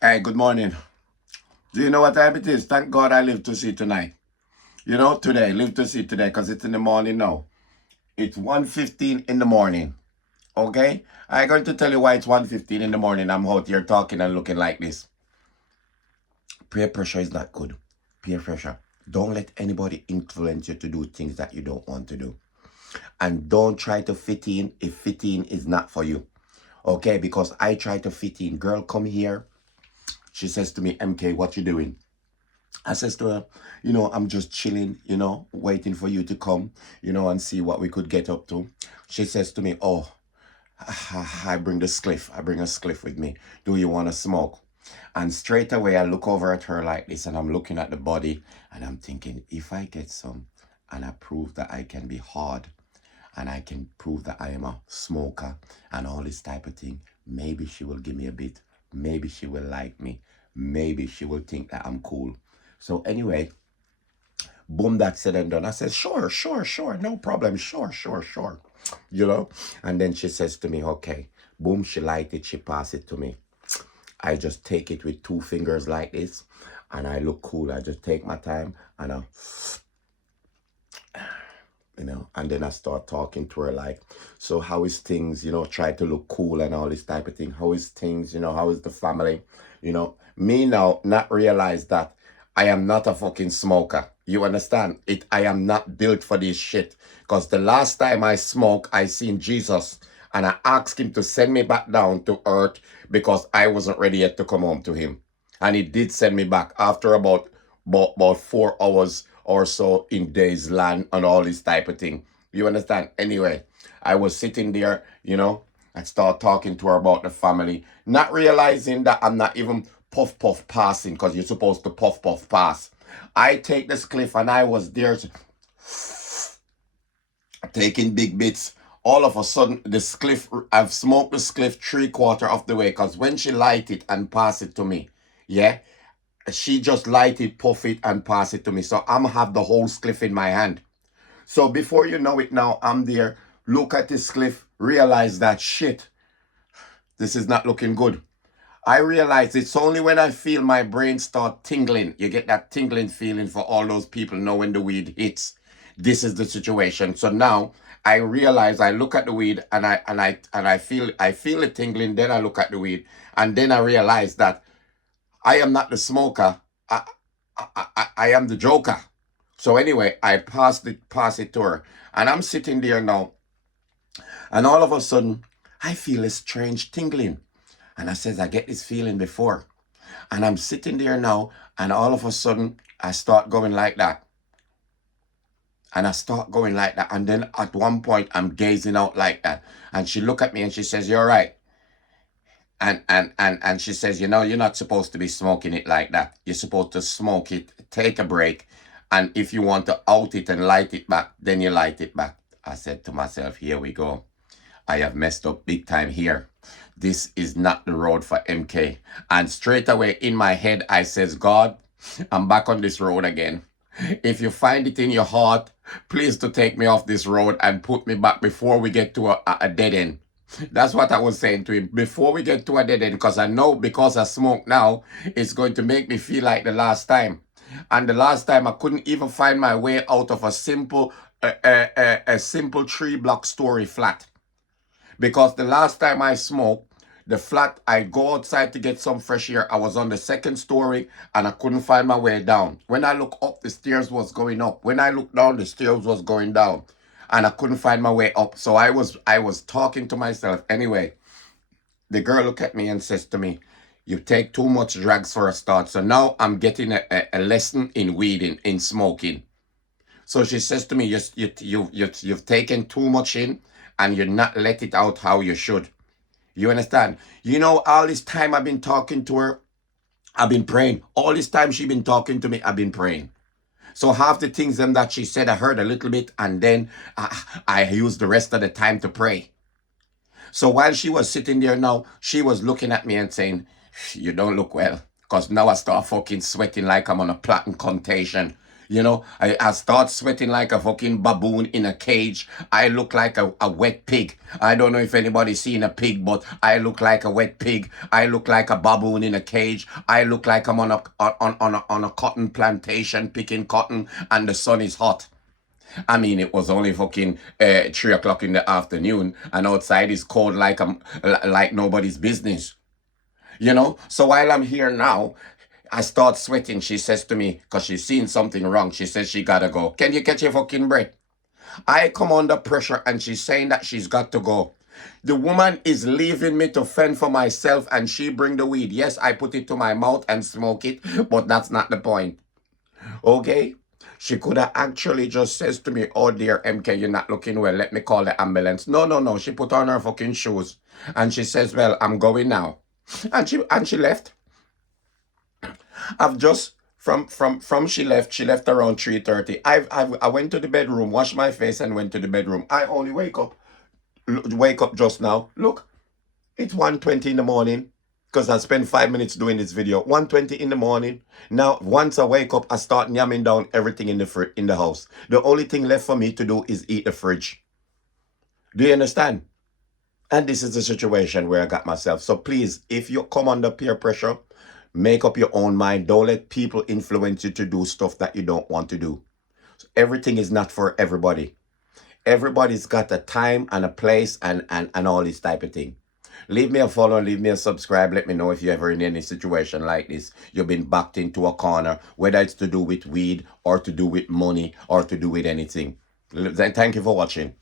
Hey, good morning. Do you know what time it is? Thank God I live to see tonight. Today, live to see today because it's in the morning now. It's 1:15 in the morning. Okay? I'm going to tell you why it's 1:15 in the morning. I'm out here talking and looking like this. Peer pressure is not good. Peer pressure. Don't let anybody influence you to do things that you don't want to do. And don't try to fit in if fitting is not for you. Okay? Because I try to fit in. Girl, come here. She says to me, MK, what you doing? I says to her, I'm just chilling, waiting for you to come, and see what we could get up to. She says to me, oh, I bring the spliff. I bring a spliff with me. Do you want to smoke? And straight away, I look over at her like this, and I'm looking at the body, and I'm thinking, if I get some, and I prove that I can be hard, and I can prove that I am a smoker, and all this type of thing, maybe she will give me a bit. Maybe she will like me. Maybe she will think that I'm cool. So anyway, boom, that said and done. I said, sure, sure, sure, no problem, sure, sure, sure. And then she says to me, okay, boom, she light it, she pass it to me. I just take it with 2 fingers like this, and I look cool. I just take my time, and and then I start talking to her like, so how is things, try to look cool and all this type of thing. How is things, how is the family? Me now not realize that I am not a fucking smoker. You understand? I am not built for this shit. Because the last time I smoked, I seen Jesus, and I asked him to send me back down to earth because I wasn't ready yet to come home to him. And he did send me back after about 4 hours or so in days land and all this type of thing. You understand? Anyway, I was sitting there, and start talking to her about the family, not realizing that I'm not even puff puff passing because you're supposed to puff puff pass. I take this cliff and I was there taking big bits. All of a sudden, this cliff, I've smoked this cliff 3/4 of the way because when she light it and pass it to me, yeah, she just light it, puff it, and pass it to me. So I'm have the whole spliff in my hand. So before you know it now, I'm there, look at this spliff, realize that shit, this is not looking good. I realize it's only when I feel my brain start tingling. You get that tingling feeling for all those people know when the weed hits. This is the situation. So now I realize I look at the weed and I feel it tingling. Then I look at the weed and then I realize that I am not the smoker. I am the joker. So anyway, I pass it to her, and I'm sitting there now, and all of a sudden, I feel a strange tingling, and I says I get this feeling before, and I'm sitting there now, and all of a sudden, I start going like that, and I start going like that, and then at one point, I'm gazing out like that, and she look at me and she says, "You're right." And she says, you're not supposed to be smoking it like that. You're supposed to smoke it, take a break, and if you want to out it and light it back, then you light it back. I said to myself, here we go. I have messed up big time here. This is not the road for MK. And straight away in my head, I says, God, I'm back on this road again. If you find it in your heart, please to take me off this road and put me back before we get to a dead end. That's what I was saying to him before we get to a dead end, because I know because I smoke now, it's going to make me feel like the last time. And the last time I couldn't even find my way out of a simple 3-block story flat. Because the last time I smoked, the flat, I go outside to get some fresh air. I was on the second story and I couldn't find my way down. When I look up, the stairs was going up. When I look down, the stairs was going down. And I couldn't find my way up. So I was talking to myself. Anyway, the girl looked at me and says to me, you take too much drugs for a start. So now I'm getting a lesson in weeding, in smoking. So she says to me, you've taken too much in and you're not let it out how you should. You understand? All this time I've been talking to her, I've been praying. All this time she been talking to me, I've been praying. So half the things them that she said, I heard a little bit, and then I used the rest of the time to pray. So while she was sitting there now, she was looking at me and saying, you don't look well. Because now I start fucking sweating like I'm on a platinum contagion. You know, I start sweating like a fucking baboon in a cage. I look like a wet pig. I don't know if anybody's seen a pig, but I look like a wet pig. I look like a baboon in a cage. I look like I'm on a cotton plantation picking cotton and the sun is hot. I mean, it was only fucking 3 o'clock in the afternoon, and outside is cold like nobody's business. You know? So while I'm here now, I start sweating. She says to me, because she's seen something wrong, she says she gotta go. Can you catch your fucking breath? I come under pressure and she's saying that she's got to go. The woman is leaving me to fend for myself and she bring the weed. Yes, I put it to my mouth and smoke it, but that's not the point. Okay? She could have actually just says to me, oh dear MK, you're not looking well. Let me call the ambulance. No, no, no. She put on her fucking shoes and she says, well, I'm going now. And she left. I've just from she left around 3:30. I went to the bedroom, washed my face and went to the bedroom. I only wake up just now. Look, it's 1:20 in the morning because I spent 5 minutes doing this video. 1:20 in the morning. Now, once I wake up, I start yamming down everything in the house. The only thing left for me to do is eat the fridge. Do you understand? And this is the situation where I got myself. So please, if you come under peer pressure, make up your own mind. Don't let people influence you to do stuff that you don't want to do. So everything is not for everybody. Everybody's got a time and a place and all this type of thing. Leave me a follow, leave me a subscribe. Let me know if you're ever in any situation like this. You've been backed into a corner, whether it's to do with weed or to do with money or to do with anything. Thank you for watching.